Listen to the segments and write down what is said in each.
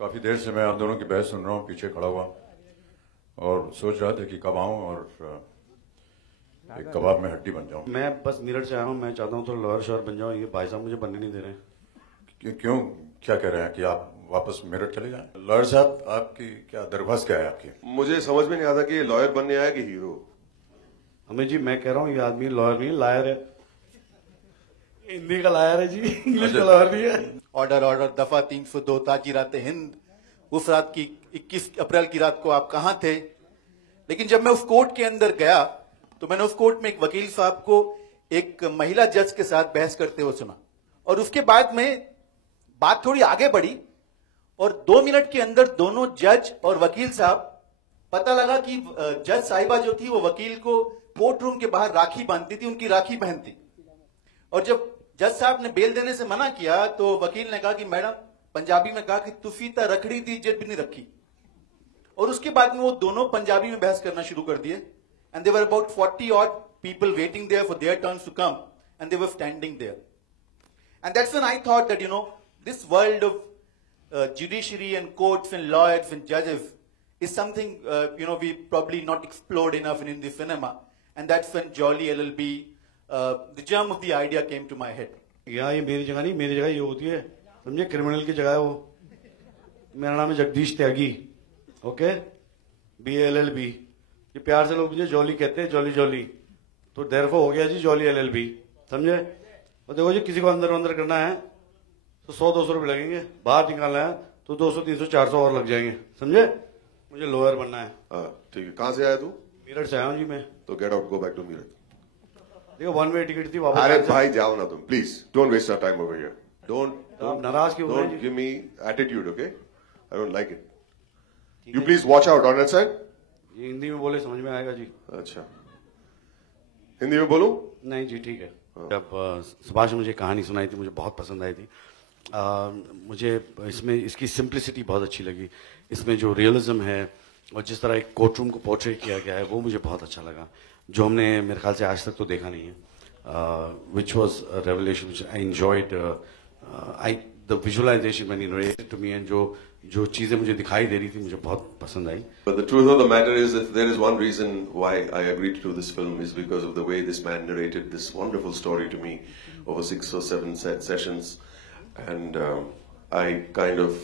काफी देर से मैं आप दोनों की बहस सुन रहा हूँ, पीछे खड़ा हुआ और सोच रहा था कि कब आऊं और एक कबाब में हड्डी बन जाऊं। मैं बस मेरठ से आया हूँ, मैं चाहता हूँ तो लॉयर शॉयर बन जाऊँ। ये भाई साहब मुझे बनने नहीं दे रहे हैं। क्यों, क्या कह रहे हैं कि आप वापस मेरठ चले जाएं? लॉयर साहब, आपकी क्या दरख्वास्त क्या है आपकी? मुझे समझ में नहीं आता कि ये लॉयर बनने आया कि हीरो। हमें जी, मैं कह रहा हूँ ये आदमी लॉयर नहीं, लायर है। हिंदी का लायर है जी, इंग्लिश का लॉयर नहीं है। ऑर्डर ऑर्डर दफा 302 ताजीरात हिंद। उस रात की 21 अप्रैल की रात को आप कहां थे? लेकिन जब मैं उस कोर्ट के अंदर गया तो मैंने उस कोर्ट में एक वकील साहब को एक महिला जज के साथ बहस करते हुए सुना, और उसके बाद में बात थोड़ी आगे बढ़ी और 2 मिनट के अंदर दोनों जज और वकील साहब, पता लगा कि जज साहिबा जो थी वो वकील को कोर्ट रूम के बाहर राखी बांधती थी, उनकी राखी पहनती। और जब जज साहब ने बेल देने से मना किया तो वकील ने कहा कि मैडम, पंजाबी में कहा कि तुफी ता रखड़ी दी इज्जत भी नहीं रखी। और उसके बाद में वो दोनों पंजाबी में बहस करना शुरू कर दिए। And there were about 40 odd people waiting there for their turns to come, and they were standing there. And that's when I thought that, this world of judiciary and courts and lawyers and judges is something, we probably not explored enough in Hindi cinema. And that's when Jolly LLB, the germ of the idea came to my head. यहाँ ये मेरी जगह नहीं, मेरी जगह ये होती है, समझे? क्रिमिनल की जगह है वो। मेरा नाम है जगदीश त्यागी, ओके, BALLB। ये प्यार से लोग मुझे जॉली कहते हैं, जॉली जॉली, तो देरफो हो गया जी जॉली LLB, समझे? और देखो जी, किसी को अंदर अंदर करना है तो 100-200 रुपये लगेंगे, बाहर निकालना है तो 200-300-400 और लग जाएंगे, समझे? मुझे लॉयर बनना है। ठीक है, कहाँ से आया तू? मेरठ से आया हूँ जी मैं। तो get out, go back to Meerut. देखो 1 वे टिकट थी वापस। अरे भाई जाओ ना तुम, please don't waste your time over here. आप नाराज क्यों हो रहे हैं? Don't give me attitude, okay? I don't like it. You please watch out on that side. ये हिंदी में बोले समझ में आएगा जी। अच्छा, हिंदी में बोलूं? नहीं जी, ठीक है। जब सुभाष ने मुझे कहानी सुनाई थी, मुझे बहुत पसंद आई थी। मुझे इसमें इसकी सिंप्लिसिटी बहुत अच्छी लगी। इसमें जो रियलिज्म है और जिस तरह एक कोर्ट रूम को पोर्ट्रेट किया गया है, वो मुझे बहुत अच्छा लगा, जो हमने मेरे ख्याल से आज तक तो देखा नहीं है। Which was revelation, which I enjoyed. The visualization when he narrated to me, and जो चीजें मुझे दिखाई दे रही थी मुझे बहुत पसंद आई। But the truth of the matter is that there is one reason why I agreed to do this film is because of the way this man narrated this wonderful story to me over 6 or 7 sessions, and I kind of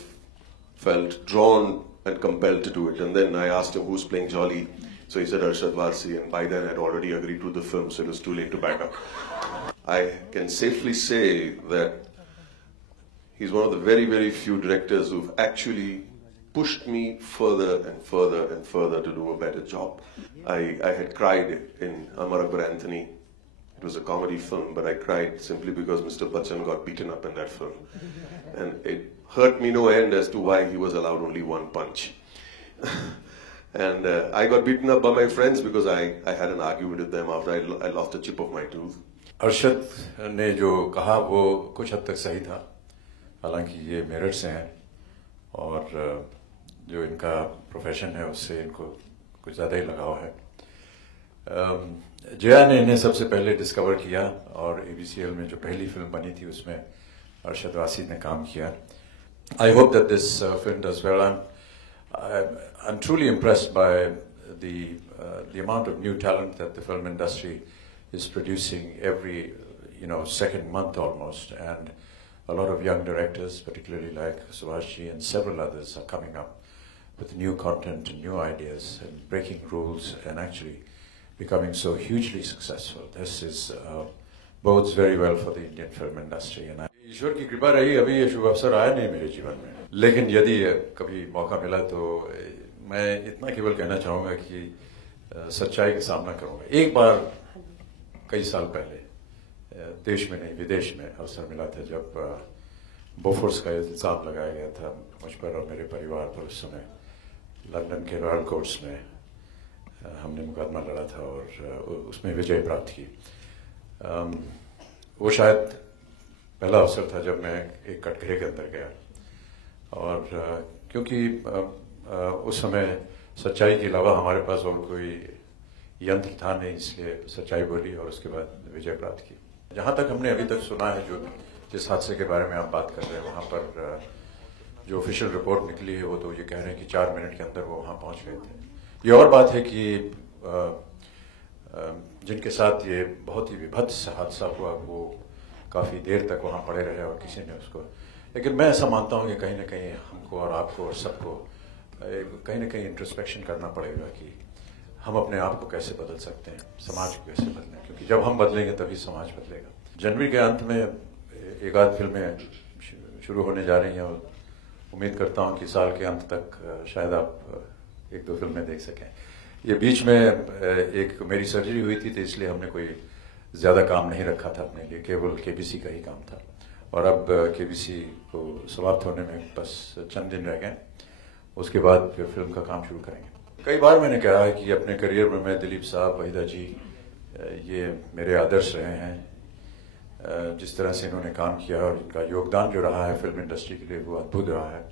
felt drawn and compelled to do it. And then I asked him who's playing Jolly, so he said Arshad Varsi, and by then I'd already agreed to the film, so it was too late to back up. I can safely say that he's one of the very, very few directors who've actually pushed me further and further and further to do a better job. I had cried in Amar Akbar Anthony. It was a comedy film, but I cried simply because Mr. Bachchan got beaten up in that film. And it hurt me no end as to why he was allowed only one punch. And I got beaten up by my friends because I had an argument with them after I lost a chip of my tooth. Arshad ने जो कहा वो कुछ हद तक सही था, हालांकि ये मेरठ से हैं और जो इनका प्रोफेशन है उससे इनको कुछ ज़्यादा ही लगाव है। जया ने इन्हें सबसे पहले डिस्कवर किया और ABCL में जो पहली फिल्म बनी थी उसमें अरशद वासी ने काम किया। I hope that this film does well. I'm truly impressed by the amount of new talent that the film industry is producing every second month almost, and a lot of young directors, particularly like Subhashji and several others, are coming up with new content and new ideas and breaking rules and actually becoming so hugely successful. This is bodes very well for the Indian film industry. And ईश्वर की कृपा रही, अभी ये शुभ अवसर आया नहीं मेरे जीवन में, लेकिन यदि कभी मौका मिला तो मैं इतना केवल कहना चाहूँगा कि सच्चाई का सामना करूँगा। एक बार कई साल पहले देश में नहीं विदेश में अवसर मिला था जब बोफोर्स का इल्जाम लगाया गया था मुझ पर और मेरे परिवार पर। उस समय लंदन के रॉयल कोर्ट्स में हमने मुकदमा लड़ा था और उसमें विजय प्राप्त की। वो शायद पहला अवसर था जब मैं एक कटघरे के अंदर गया, और क्योंकि उस समय सच्चाई के अलावा हमारे पास और कोई यंत्र था नहीं, इसलिए सच्चाई बोली और उसके बाद विजय प्राप्त की। जहाँ तक हमने अभी तक सुना है, जो जिस हादसे के बारे में आप बात कर रहे हैं, वहाँ पर जो ऑफिशियल रिपोर्ट निकली है वो तो ये कह रहे हैं कि 4 मिनट के अंदर वो वहाँ पहुँच गए थे। ये और बात है कि जिनके साथ ये बहुत ही विभत्स हादसा हुआ वो काफ़ी देर तक वहाँ पड़े रहे और किसी ने उसको, लेकिन मैं ऐसा मानता हूँ कि कहीं ना कहीं हमको और आपको और सबको कहीं ना कहीं इंट्रोस्पेक्शन करना पड़ेगा कि हम अपने आप को कैसे बदल सकते हैं, समाज को कैसे बदलें, क्योंकि जब हम बदलेंगे तभी समाज बदलेगा। जनवरी के अंत में एक आध फिल्में शुरू होने जा रही हैं और उम्मीद करता हूँ कि साल के अंत तक शायद आप 1-2 फिल्में देख सकें। ये बीच में एक मेरी सर्जरी हुई थी तो इसलिए हमने कोई ज़्यादा काम नहीं रखा था अपने लिए, केवल केबीसी का ही काम था और अब केबीसी को समाप्त होने में बस चंद दिन रह गए, उसके बाद फिर फिल्म का काम शुरू करेंगे। कई बार मैंने कहा है कि अपने करियर में मैं दिलीप साहब, वहीदा जी, ये मेरे आदर्श रहे हैं। जिस तरह से इन्होंने काम किया और इनका योगदान जो रहा है फिल्म इंडस्ट्री के लिए वो अद्भुत रहा है।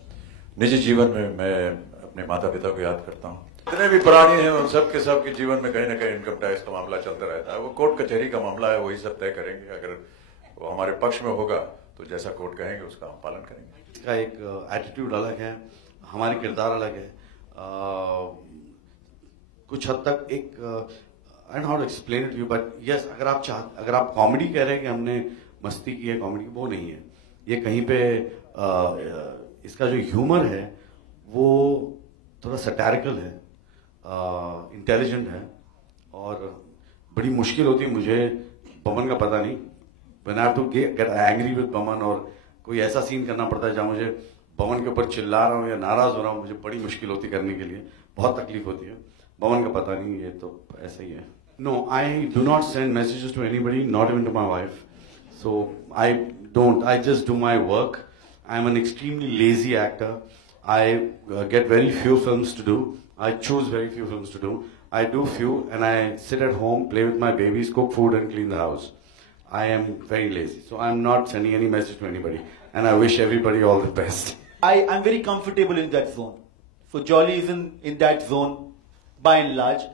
निजी जीवन में मैं अपने माता पिता को याद करता हूँ। जितने भी प्राणी हैं उन सब के जीवन में कहीं ना कहीं इनकम टैक्स का मामला चलता रहता है। वो कोर्ट कचहरी का मामला है, वही सब तय करेंगे। अगर वो हमारे पक्ष में होगा तो जैसा कोर्ट कहेंगे उसका हम पालन करेंगे। इसका एक एटीट्यूड अलग है, हमारे किरदार अलग है। कुछ हद तक एक I don't know how to explain it you, but yes, अगर आप कॉमेडी कह रहे हैं कि हमने मस्ती की है, कॉमेडी वो नहीं है। ये कहीं पे इसका जो ह्यूमर है वो थोड़ा सटैरिकल है, इंटेलिजेंट है और बड़ी मुश्किल होती है मुझे, बमन का पता नहीं, when I have to get angry with Boman और कोई ऐसा सीन करना पड़ता है जहां मुझे बमन के ऊपर चिल्ला रहा हूँ या नाराज हो रहा हूँ, मुझे बड़ी मुश्किल होती करने के लिए, बहुत तकलीफ होती है। बमन का पता नहीं, ये तो ऐसा ही है। No, I do not send messages to anybody, not even to my wife, so I just do my work. I am an extremely lazy actor. I get very few films to do. I choose very few films to do. I do few and I sit at home, play with my babies, cook food and clean the house. I am very lazy. So I'm not sending any message to anybody. And I wish everybody all the best. I'm very comfortable in that zone. So Jolly is in that zone by and large.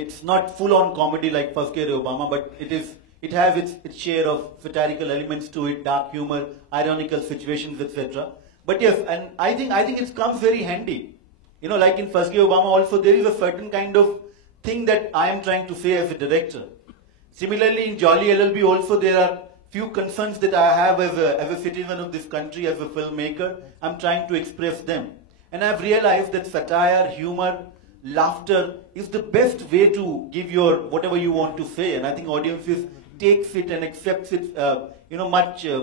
It's not full on comedy like First Year Obama, but it has its share of satirical elements to it, dark humor, ironical situations, etc. But yes, and I think it comes very handy. You know, like in First Year Obama also, there is a certain kind of thing that I am trying to say as a director. Similarly, in Jolly LLB also, there are few concerns that I have as a citizen of this country, as a filmmaker. I'm trying to express them. And I've realized that satire, humor, laughter is the best way to give your whatever you want to say. And I think audiences takes it and accepts it,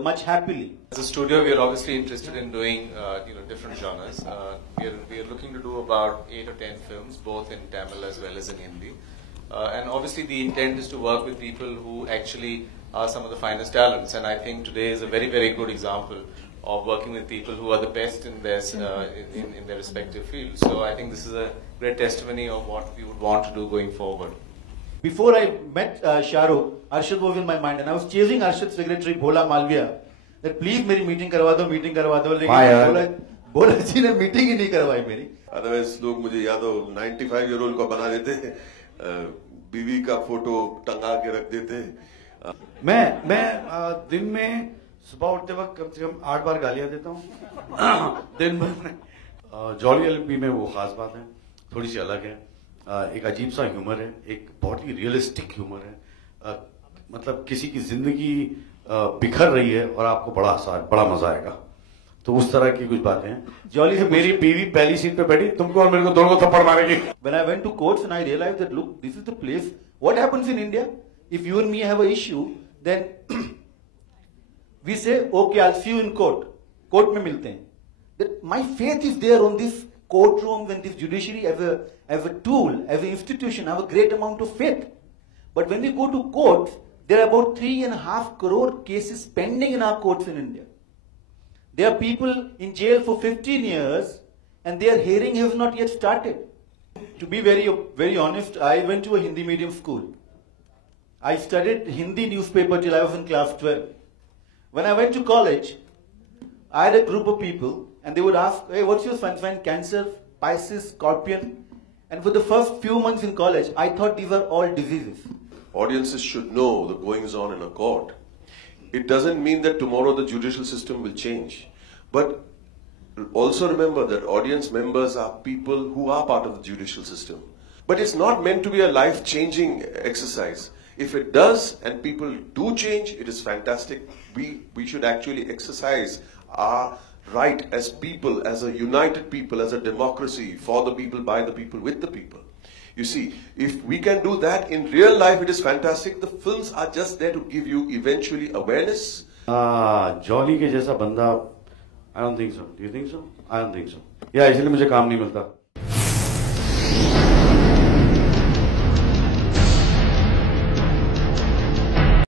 much happily. As a studio, we are obviously interested in doing, different genres. We are looking to do about 8 or 10 films, both in Tamil as well as in Hindi. And obviously, the intent is to work with people who actually are some of the finest talents. And I think today is a very, very good example of working with people who are the best in their in their respective fields. So I think this is a great testimony of what we would want to do going forward. Before I met Shahrukh, Arshad was in my mind, and I was chasing Arshad's secretary Bhola Malviya that please मेरी meeting करवा दो, लेकिन बोला जी ने meeting ही नहीं करवाई मेरी। Otherwise लोग मुझे या तो 95 ईयर ओल्ड को बना देते, बीवी का फोटो टंगा के रख देते। मैं दिन में सुबह उठते वक्त कम से कम 8 बार गालियां देता हूँ दिन भर में। जॉली एलएलबी में वो खास बात है, थोड़ी सी अलग है, एक अजीब सा ह्यूमर है, एक बहुत ही रियलिस्टिक ह्यूमर है। मतलब किसी की जिंदगी बिखर रही है और आपको बड़ा मजा आएगा, तो उस तरह की कुछ बातें हैं। जॉली से मेरी बीवी पहली सीट पे बैठी, तुमको और मेरे को दोनों को थप्पड़ मारेगी। When I went to courts and I realized that look, this is the place. What happens in India? If you and me have an issue, then we say, okay, I'll see you in court. Court में मिलते हैं. That my faith is there on this courtrooms and this judiciary as a tool, as an institution. I have a great amount of faith. But when we go to courts, there are about 3.5 crore cases pending in our courts in India. There are people in jail for 15 years and their hearing has not yet started. To be very, very honest, I went to a Hindi medium school. I studied Hindi newspaper till I was in class 12. When I went to college, I had a group of people and they would ask, hey, what's your sign? Cancer, Pisces, Scorpion. And for the first few months in college, I thought these are all diseases. Audiences should know the goings on in a court. It doesn't mean that tomorrow the judicial system will change. But also remember that audience members are people who are part of the judicial system. But it's not meant to be a life-changing exercise. If it does and people do change, it is fantastic. We should actually exercise our right as people, as a united people, as a democracy, for the people, by the people, with the people. You see, if we can do that in real life, it is fantastic. The films are just there to give you eventually awareness. Jolly के जैसा बंदा, I don't think so. Do you think so? I don't think so. या इसलिए मुझे काम नहीं मिलता.